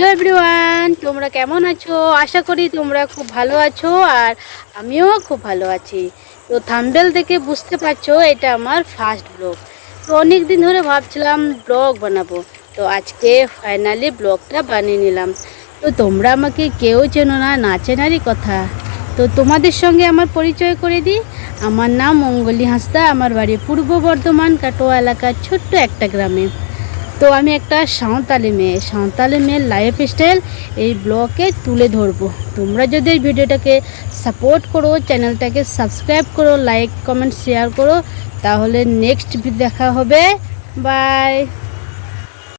Hello everyone, তোমরা কেমন আছো? আশা করি তোমরা খুব ভালো আছো আর আমিও খুব ভালো আছি। তো থাম্বনেল থেকে বুঝতে পারছো এটা আমার ফার্স্ট ব্লগ। তো অনেক দিন ধরে ভাবছিলাম ব্লগ বানাবো, তো আজকে ফাইনালি ব্লগটা বানিয়ে নিলাম। তো তোমরা আমাকে কেউ চেনো না, না চেনারই কথা। তো তোমাদের সঙ্গে আমার পরিচয় করে দিই। আমার নাম মঙ্গলি হাঁসদা, আমার বাড়ি পূর্ব বর্ধমান কাটোয়া এলাকার ছোট্ট একটা গ্রামে। তো আমি একটা সাঁওতালি মেয়ের লাইফস্টাইল এই ব্লগে তুলে ধরবো। তোমরা যদি এই ভিডিওটাকে সাপোর্ট করো, চ্যানেলটাকে সাবস্ক্রাইব করো, লাইক কমেন্ট শেয়ার করো, তাহলে নেক্সট দেখা হবে। বাই।